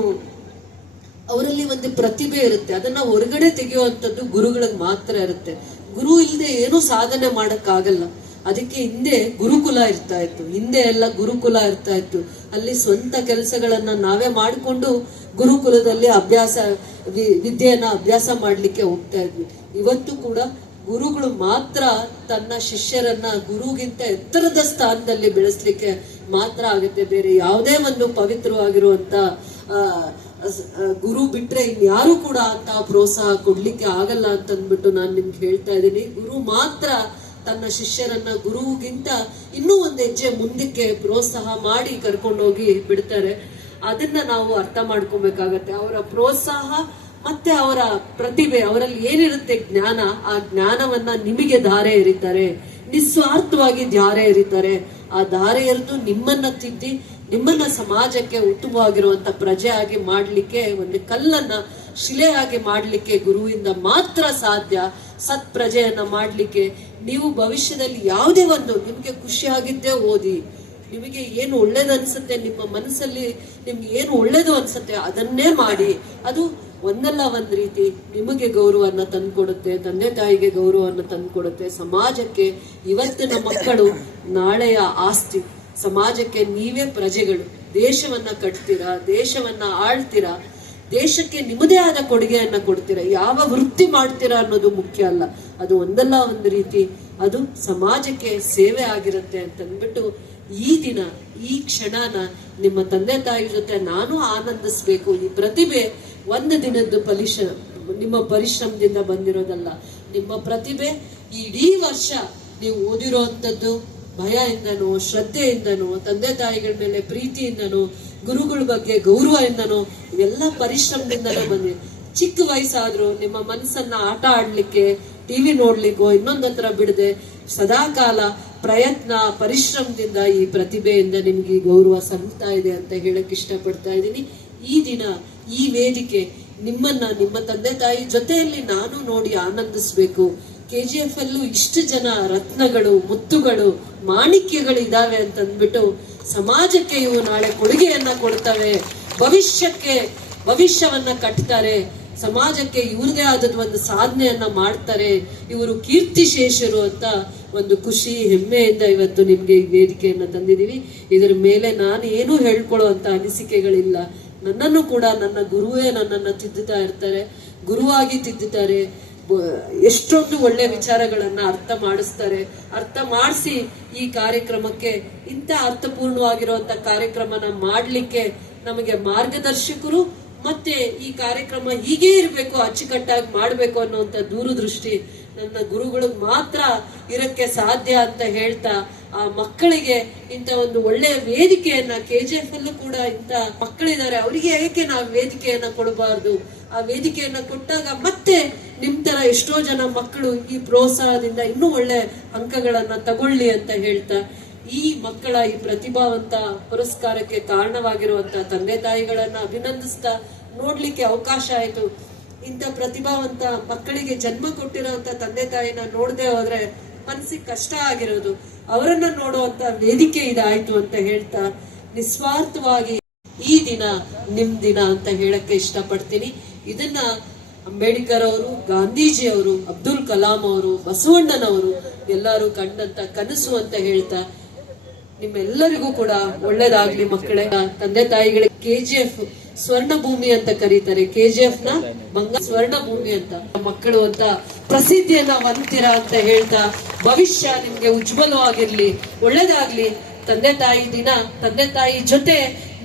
ಅವರಲ್ಲಿ ಒಂದು ಪ್ರತಿಭೆ ಇರುತ್ತೆ, ಅದನ್ನ ಹೊರಗಡೆ ತೆಗೆಯುವಂಥದ್ದು ಗುರುಗಳಿಗೆ ಮಾತ್ರ ಇರುತ್ತೆ. ಗುರು ಇಲ್ಲದೆ ಏನೂ ಸಾಧನೆ ಮಾಡಕ್ಕಾಗಲ್ಲ. ಅದಕ್ಕೆ ಹಿಂದೆ ಗುರುಕುಲ ಇರ್ತಾ ಇತ್ತು, ಹಿಂದೆ ಎಲ್ಲ ಗುರುಕುಲ ಇರ್ತಾ ಇತ್ತು. ಅಲ್ಲಿ ಸ್ವಂತ ಕೆಲಸಗಳನ್ನ ನಾವೇ ಮಾಡಿಕೊಂಡು ಗುರುಕುಲದಲ್ಲಿ ವಿದ್ಯೆಯನ್ನ ಅಭ್ಯಾಸ ಮಾಡ್ಲಿಕ್ಕೆ ಹೋಗ್ತಾ ಇದ್ವಿ. ಇವತ್ತು ಕೂಡ ಗುರುಗಳು ಮಾತ್ರ ತನ್ನ ಶಿಷ್ಯರನ್ನ ಗುರುಗಿಂತ ಎತ್ತರದ ಸ್ಥಾನದಲ್ಲಿ ಬೆಳೆಸ್ಲಿಕ್ಕೆ ಮಾತ್ರ ಆಗುತ್ತೆ. ಬೇರೆ ಯಾವುದೇ ಒಂದು ಪವಿತ್ರವಾಗಿರುವಂತ ಗುರು ಬಿಟ್ರೆ ಇನ್ಯಾರು ಕೂಡ ಅಂತ ಪ್ರೋತ್ಸಾಹ ಕೊಡ್ಲಿಕ್ಕೆ ಆಗಲ್ಲ ಅಂತ ಅಂದ್ಬಿಟ್ಟು ನಾನು ನಿಮ್ಗೆ ಹೇಳ್ತಾ ಇದ್ದೀನಿ. ಗುರು ಮಾತ್ರ ತನ್ನ ಶಿಷ್ಯರನ್ನ ಗುರುಗಿಂತ ಇನ್ನೂ ಒಂದು ಹೆಜ್ಜೆ ಮುಂದಕ್ಕೆ ಪ್ರೋತ್ಸಾಹ ಮಾಡಿ ಕರ್ಕೊಂಡೋಗಿ ಬಿಡ್ತಾರೆ. ಅದನ್ನ ನಾವು ಅರ್ಥ ಮಾಡ್ಕೊಬೇಕಾಗತ್ತೆ. ಅವರ ಪ್ರೋತ್ಸಾಹ ಮತ್ತೆ ಅವರ ಪ್ರತಿಭೆ, ಅವರಲ್ಲಿ ಏನಿರುತ್ತೆ ಜ್ಞಾನ, ಆ ಜ್ಞಾನವನ್ನ ನಿಮಗೆ ಧಾರೆ ಎರಿತಾರೆ, ನಿಸ್ವಾರ್ಥವಾಗಿ ಧಾರೆ ಎರಿತಾರೆ. ಆ ಧಾರೆ ಎರೆದು ನಿಮ್ಮನ್ನ ತಿದ್ದಿ, ನಿಮ್ಮನ್ನ ಸಮಾಜಕ್ಕೆ ಉತ್ತಮವಾಗಿರುವಂತ ಪ್ರಜೆ ಆಗಿ ಮಾಡ್ಲಿಕ್ಕೆ ಒಂದು ಕಲ್ಲನ್ನ ಶಿಲೆ ಹಾಗೆ ಮಾಡ್ಲಿಕ್ಕೆ ಗುರುವಿಂದ ಮಾತ್ರ ಸಾಧ್ಯ. ಸತ್ ಪ್ರಜೆಯನ್ನ ಮಾಡ್ಲಿಕ್ಕೆ ನೀವು ಭವಿಷ್ಯದಲ್ಲಿ ಯಾವುದೇ ಒಂದು ನಿಮ್ಗೆ ಖುಷಿಯಾಗಿದ್ದೇ ಓದಿ, ನಿಮಗೆ ಏನು ಒಳ್ಳೇದು ಅನ್ಸುತ್ತೆ, ನಿಮ್ಮ ಮನಸ್ಸಲ್ಲಿ ನಿಮ್ಗೆ ಏನು ಒಳ್ಳೇದು ಅನ್ಸುತ್ತೆ ಅದನ್ನೇ ಮಾಡಿ. ಅದು ಒಂದಲ್ಲ ಒಂದ್ ರೀತಿ ನಿಮಗೆ ಗೌರವನ್ನ ತಂದ್ಕೊಡುತ್ತೆ, ತಂದೆ ತಾಯಿಗೆ ಗೌರವನ್ನ ತಂದ್ಕೊಡುತ್ತೆ. ಸಮಾಜಕ್ಕೆ ಇವತ್ತಿನ ಮಕ್ಕಳು ನಾಳೆಯ ಆಸ್ತಿ. ಸಮಾಜಕ್ಕೆ ನೀವೇ ಪ್ರಜೆಗಳು. ದೇಶವನ್ನ ಕಟ್ತೀರಾ, ದೇಶವನ್ನ ಆಳ್ತೀರಾ, ದೇಶಕ್ಕೆ ನಿಮ್ಮದೇ ಆದ ಕೊಡುಗೆಯನ್ನ ಕೊಡ್ತೀರಾ. ಯಾವ ವೃತ್ತಿ ಮಾಡ್ತೀರಾ ಅನ್ನೋದು ಮುಖ್ಯ ಅಲ್ಲ, ಅದು ಒಂದಲ್ಲ ಒಂದು ರೀತಿ ಅದು ಸಮಾಜಕ್ಕೆ ಸೇವೆ ಆಗಿರುತ್ತೆ ಅಂತಂದ್ಬಿಟ್ಟು ಈ ದಿನ ಈ ಕ್ಷಣನ ನಿಮ್ಮ ತಂದೆ ತಾಯಿ ಜೊತೆ ನಾನು ಆನಂದಿಸ್ಬೇಕು. ಈ ಪ್ರತಿಭೆ ಒಂದು ದಿನದ್ದು ನಿಮ್ಮ ಪರಿಶ್ರಮದಿಂದ ಬಂದಿರೋದಲ್ಲ. ನಿಮ್ಮ ಪ್ರತಿಭೆ ಇಡೀ ವರ್ಷ ನೀವು ಓದಿರೋಂಥದ್ದು ಭಯದಿಂದನೋ, ಶ್ರದ್ಧೆಯಿಂದನೋ, ತಂದೆ ತಾಯಿಗಳ ಮೇಲೆ ಪ್ರೀತಿಯಿಂದನೋ, ಗುರುಗಳ ಬಗ್ಗೆ ಗೌರವದಿಂದನೋ, ಇವೆಲ್ಲ ಪರಿಶ್ರಮದಿಂದನೋ ಬಂದಿದೆ. ಚಿಕ್ಕ ವಯಸ್ಸಾದ್ರೂ ನಿಮ್ಮ ಮನಸ್ಸನ್ನ ಆಟ ಆಡ್ಲಿಕ್ಕೆ, ಟಿವಿ ನೋಡ್ಲಿಕ್ಕೋ ಇನ್ನೊಂದತ್ರ ಬಿಡದೆ ಸದಾಕಾಲ ಪ್ರಯತ್ನ ಪರಿಶ್ರಮದಿಂದ ಈ ಪ್ರತಿಭೆಯಿಂದ ನಿಮ್ಗೆ ಈ ಗೌರವ ಸಲ್ತಾ ಇದೆ ಅಂತ ಹೇಳಕ್ ಇಷ್ಟಪಡ್ತಾ ಇದ್ದೀನಿ. ಈ ದಿನ ಈ ವೇದಿಕೆ ನಿಮ್ಮನ್ನ ನಿಮ್ಮ ತಂದೆ ತಾಯಿ ಜೊತೆಯಲ್ಲಿ ನಾನು ನೋಡಿ ಆನಂದಿಸ್ಬೇಕು. KGF ಅಲ್ಲೂ ಇಷ್ಟು ಜನ ರತ್ನಗಳು, ಮುತ್ತುಗಳು, ಮಾಣಿಕ್ಯಗಳು ಇದಾವೆ ಅಂತಂದ್ಬಿಟ್ಟು ಸಮಾಜಕ್ಕೆ ಇವು ನಾಳೆ ಕೊಡುಗೆಯನ್ನ ಕೊಡ್ತವೆ, ಭವಿಷ್ಯವನ್ನ ಕಟ್ತಾರೆ, ಸಮಾಜಕ್ಕೆ ಇವ್ರದೇ ಆದದ್ ಒಂದು ಸಾಧನೆಯನ್ನ ಮಾಡ್ತಾರೆ, ಇವರು ಕೀರ್ತಿಶೇಷರು ಅಂತ ಒಂದು ಖುಷಿ ಹೆಮ್ಮೆಯಿಂದ ಇವತ್ತು ನಿಮ್ಗೆ ಈ ವೇದಿಕೆಯನ್ನ ತಂದಿದೀವಿ. ಇದರ ಮೇಲೆ ನಾನು ಏನು ಹೇಳ್ಕೊಳ್ಳೋ ಅಂತ ಅನಿಸಿಕೆಗಳಿಲ್ಲ. ನನ್ನನ್ನು ಕೂಡ ನನ್ನ ಗುರುವೇ ನನ್ನನ್ನು ತಿದ್ದುತ್ತಾ ಇರ್ತಾರೆ, ಗುರುವಾಗಿ ತಿದ್ದುತ್ತಾರೆ. ಎಷ್ಟೊಂದು ಒಳ್ಳೆ ವಿಚಾರಗಳನ್ನ ಅರ್ಥ ಮಾಡಿಸ್ತಾರೆ. ಅರ್ಥ ಮಾಡಿಸಿ ಈ ಕಾರ್ಯಕ್ರಮಕ್ಕೆ ಇಂಥ ಅರ್ಥಪೂರ್ಣವಾಗಿರುವಂತ ಕಾರ್ಯಕ್ರಮನ ಮಾಡ್ಲಿಕ್ಕೆ ನಮಗೆ ಮಾರ್ಗದರ್ಶಕರು, ಮತ್ತೆ ಈ ಕಾರ್ಯಕ್ರಮ ಹೀಗೆ ಇರಬೇಕು, ಅಚ್ಚುಕಟ್ಟಾಗಿ ಮಾಡ್ಬೇಕು ಅನ್ನುವಂತ ದೂರದೃಷ್ಟಿ ನನ್ನ ಗುರುಗಳಿಗೆ ಮಾತ್ರ ಇರಕ್ಕೆ ಸಾಧ್ಯ ಅಂತ ಹೇಳ್ತಾ, ಆ ಮಕ್ಕಳಿಗೆ ಇಂಥ ಒಂದು ಒಳ್ಳೆಯ ವೇದಿಕೆಯನ್ನ KGF ಅಲ್ಲೂ ಕೂಡ ಇಂಥ ಮಕ್ಕಳಿದ್ದಾರೆ, ಅವರಿಗೆ ಏಕೆ ನಾವು ವೇದಿಕೆಯನ್ನ ಕೊಡಬಾರ್ದು? ಆ ವೇದಿಕೆಯನ್ನ ಕೊಟ್ಟಾಗ ಮತ್ತೆ ನಿಮ್ ತರ ಎಷ್ಟೋ ಜನ ಮಕ್ಕಳು ಈ ಪ್ರೋತ್ಸಾಹದಿಂದ ಇನ್ನೂ ಒಳ್ಳೆ ಅಂಕಗಳನ್ನ ತಗೊಳ್ಳಿ ಅಂತ ಹೇಳ್ತಾ, ಈ ಮಕ್ಕಳ ಈ ಪ್ರತಿಭಾವಂತ ಪುರಸ್ಕಾರಕ್ಕೆ ಕಾರಣವಾಗಿರುವಂತ ತಂದೆ ತಾಯಿಗಳನ್ನ ಅಭಿನಂದಿಸ್ತಾ, ನೋಡ್ಲಿಕ್ಕೆ ಅವಕಾಶ ಆಯ್ತು. ಇಂಥ ಪ್ರತಿಭಾವಂತ ಮಕ್ಕಳಿಗೆ ಜನ್ಮ ಕೊಟ್ಟಿರುವಂತ ತಂದೆ ತಾಯಿನ ನೋಡದೆ ಹೋದ್ರೆ ಮನಸ್ಸಿಗೆ ಕಷ್ಟ ಆಗಿರೋದು. ಅವರನ್ನ ನೋಡುವಂತ ವೇದಿಕೆ ಇದಾಯ್ತು ಅಂತ ಹೇಳ್ತಾ, ನಿಸ್ವಾರ್ಥವಾಗಿ ಈ ದಿನ ನಿಮ್ ದಿನ ಅಂತ ಹೇಳಕ್ಕೆ ಇಷ್ಟಪಡ್ತೀನಿ. ಇದನ್ನ ಅಂಬೇಡ್ಕರ್ ಅವರು, ಗಾಂಧೀಜಿ ಅವರು, ಅಬ್ದುಲ್ ಕಲಾಂ ಅವರು, ಬಸವಣ್ಣನವರು ಎಲ್ಲರೂ ಕಂಡಂತ ಕನಸು ಅಂತ ಹೇಳ್ತಾ, ನಿಮ್ಮೆಲ್ಲರಿಗೂ ಕೂಡ ಒಳ್ಳೇದಾಗ್ಲಿ ಮಕ್ಕಳೇ. ತಂದೆ ತಾಯಿಗಳಿಗೆ KGF ಸ್ವರ್ಣ ಭೂಮಿ ಅಂತ ಕರೀತಾರೆ, KGF ನ ಸ್ವರ್ಣ ಭೂಮಿ ಅಂತ ಮಕ್ಕಳು ಅಂತ ಪ್ರಸಿದ್ಧಿಯನ್ನ ಹೊಂದ್ತೀರಾ ಅಂತ ಹೇಳ್ತಾ, ಭವಿಷ್ಯ ನಿಮ್ಗೆ ಉಜ್ವಲವಾಗಿರ್ಲಿ, ಒಳ್ಳೇದಾಗ್ಲಿ. ತಂದೆ ತಾಯಿ ದಿನ, ತಂದೆ ತಾಯಿ ಜೊತೆ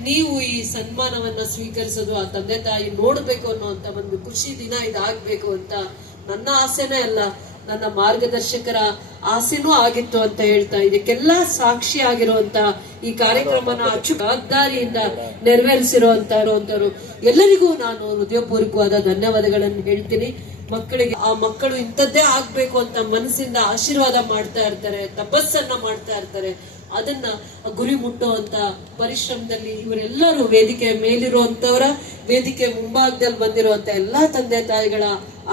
ನೀವು ಈ ಸನ್ಮಾನವನ್ನ ಸ್ವೀಕರಿಸೋದು, ಆ ತಂದೆ ತಾಯಿ ನೋಡ್ಬೇಕು ಅನ್ನುವಂತ ಒಂದು ಖುಷಿ ದಿನ ಇದಾಗ್ಬೇಕು ಅಂತ ನನ್ನ ಆಸೆನೇ ಅಲ್ಲ, ನನ್ನ ಮಾರ್ಗದರ್ಶಕರ ಆಸೆನೂ ಆಗಿತ್ತು ಅಂತ ಹೇಳ್ತಾ, ಇದಕ್ಕೆಲ್ಲ ಸಾಕ್ಷಿ ಆಗಿರುವಂತ ಈ ಕಾರ್ಯಕ್ರಮನ ಅಚ್ಚು ಜವಾಬ್ದಾರಿಯಿಂದ ನೆರವೇರಿಸಿರುವಂತವ್ರು ಎಲ್ಲರಿಗೂ ನಾನು ಹೃದಯಪೂರ್ವಕವಾದ ಧನ್ಯವಾದಗಳನ್ನು ಹೇಳ್ತೀನಿ. ಮಕ್ಕಳಿಗೆ, ಆ ಮಕ್ಕಳು ಇಂಥದ್ದೇ ಆಗ್ಬೇಕು ಅಂತ ಮನಸ್ಸಿಂದ ಆಶೀರ್ವಾದ ಮಾಡ್ತಾ ಇರ್ತಾರೆ, ತಪಸ್ಸನ್ನ ಮಾಡ್ತಾ ಇರ್ತಾರೆ. ಅದನ್ನ ಗುರಿ ಮುಟ್ಟುವಂತ ಪರಿಶ್ರಮದಲ್ಲಿ ಇವರೆಲ್ಲರೂ ವೇದಿಕೆ ಮೇಲಿರುವಂತವರ, ವೇದಿಕೆ ಮುಂಭಾಗದಲ್ಲಿ ಬಂದಿರುವಂತ ಎಲ್ಲಾ ತಂದೆ ತಾಯಿಗಳ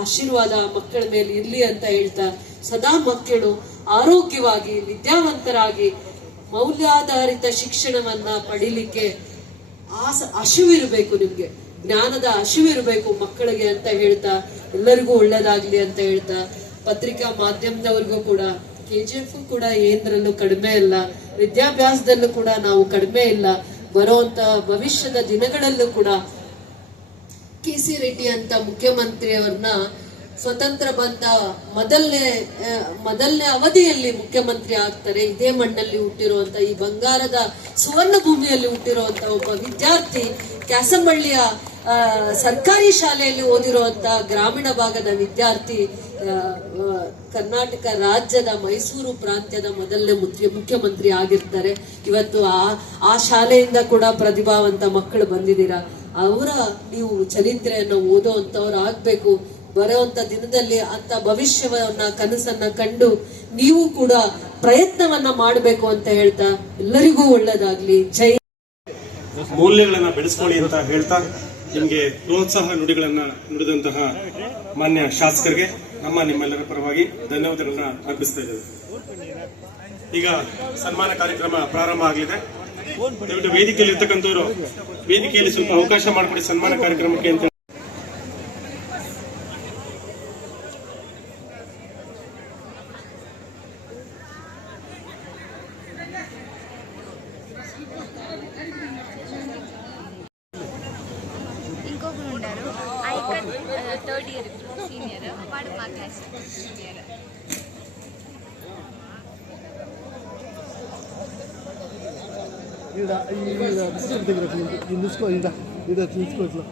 ಆಶೀರ್ವಾದ ಮಕ್ಕಳ ಮೇಲೆ ಇರ್ಲಿ ಅಂತ ಹೇಳ್ತಾ, ಸದಾ ಮಕ್ಕಳು ಆರೋಗ್ಯವಾಗಿ, ವಿದ್ಯಾವಂತರಾಗಿ, ಮೌಲ್ಯಾಧಾರಿತ ಶಿಕ್ಷಣವನ್ನ ಪಡಿಲಿಕ್ಕೆ ಹಸಿವಿರ್ಬೇಕು, ನಿಮ್ಗೆ ಜ್ಞಾನದ ಹಸಿವಿರ್ಬೇಕು ಮಕ್ಕಳಿಗೆ ಅಂತ ಹೇಳ್ತಾ, ಎಲ್ಲರಿಗೂ ಒಳ್ಳೇದಾಗ್ಲಿ ಅಂತ ಹೇಳ್ತಾ, ಪತ್ರಿಕಾ ಮಾಧ್ಯಮದವ್ರಿಗೂ ಕೂಡ KGF ಕೂಡ ಏನರಲ್ಲೂ ಕಡಿಮೆ ಇಲ್ಲ, ವಿದ್ಯಾಭ್ಯಾಸದಲ್ಲೂ ಕೂಡ ನಾವು ಕಡಿಮೆ ಇಲ್ಲ. ಬರುವಂತ ಭವಿಷ್ಯದ ದಿನಗಳಲ್ಲೂ ಕೂಡ KC ರೆಡ್ಡಿ ಅಂತ ಮುಖ್ಯಮಂತ್ರಿಯವ್ರನ್ನ ಸ್ವತಂತ್ರ ಬಂದ ಮೊದಲನೇ ಅವಧಿಯಲ್ಲಿ ಮುಖ್ಯಮಂತ್ರಿ ಆಗ್ತಾರೆ. ಇದೇ ಮಣ್ಣಲ್ಲಿ ಹುಟ್ಟಿರುವಂತ, ಈ ಬಂಗಾರದ ಸುವರ್ಣ ಭೂಮಿಯಲ್ಲಿ ಹುಟ್ಟಿರುವಂತ ಒಬ್ಬ ವಿದ್ಯಾರ್ಥಿ, ಕ್ಯಾಸಂಬಳ್ಳಿಯ ಸರ್ಕಾರಿ ಶಾಲೆಯಲ್ಲಿ ಓದಿರುವಂತ ಗ್ರಾಮೀಣ ಭಾಗದ ವಿದ್ಯಾರ್ಥಿ, ಕರ್ನಾಟಕ ರಾಜ್ಯದ ಮೈಸೂರು ಪ್ರಾಂತ್ಯದ ಮೊದಲನೇ ಮುಖ್ಯಮಂತ್ರಿ ಆಗಿರ್ತಾರೆ. ಇವತ್ತು ಆ ಶಾಲೆಯಿಂದ ಕೂಡ ಪ್ರತಿಭಾವಂತ ಮಕ್ಕಳು ಬಂದಿದ್ದೀರಾ. ಅವರ ನೀವು ಚರಿತ್ರೆಯನ್ನು ಓದೋಂಥವ್ರು ಆಗ್ಬೇಕು. ಬರುವಂತ ದಿನದಲ್ಲಿ ಅಂತ ಭವಿಷ್ಯವನ್ನ, ಕನಸನ್ನ ಕಂಡು ನೀವು ಕೂಡ ಪ್ರಯತ್ನವನ್ನ ಮಾಡಬೇಕು ಅಂತ ಹೇಳ್ತಾ, ಎಲ್ಲರಿಗೂ ಒಳ್ಳೇದಾಗ್ಲಿ. ಜೈ. ಮೌಲ್ಯಗಳನ್ನ ಬೆಳೆಸ್ಕೊಳ್ಳಿ ಅಂತ ಹೇಳ್ತಾ, ನಿಮಗೆ ಪ್ರೋತ್ಸಾಹ ನುಡಿಗಳನ್ನು ನುಡಿದಂತಹ ಮಾನ್ಯ ಶಾಸಕರಿಗೆ ನಿಮ್ಮೆಲ್ಲರ ಪರವಾಗಿ ಧನ್ಯವಾದಗಳನ್ನ ಅರ್ಪಿಸ್ತಾ ಇದ್ದೇವೆ. ಈಗ ಸನ್ಮಾನ ಕಾರ್ಯಕ್ರಮ ಪ್ರಾರಂಭ ಆಗಲಿದೆ. ದಯವಿಟ್ಟು ವೇದಿಕೆಯಲ್ಲಿ ಇರ್ತಕ್ಕಂಥವ್ರು ವೇದಿಕೆಯಲ್ಲಿ ಸ್ವಲ್ಪ ಅವಕಾಶ ಮಾಡಿಕೊಡಿ ಸನ್ಮಾನ ಕಾರ್ಯಕ್ರಮಕ್ಕೆ ಅಂತ. ఇంకొకరు ఉండారు ఐకన్ థర్డ్ ఇయర్ సీనియర్ వాడు మా క్లాస్ జూనియర్. తీసుకో ఇట్లా తీసుకో ఇట్లా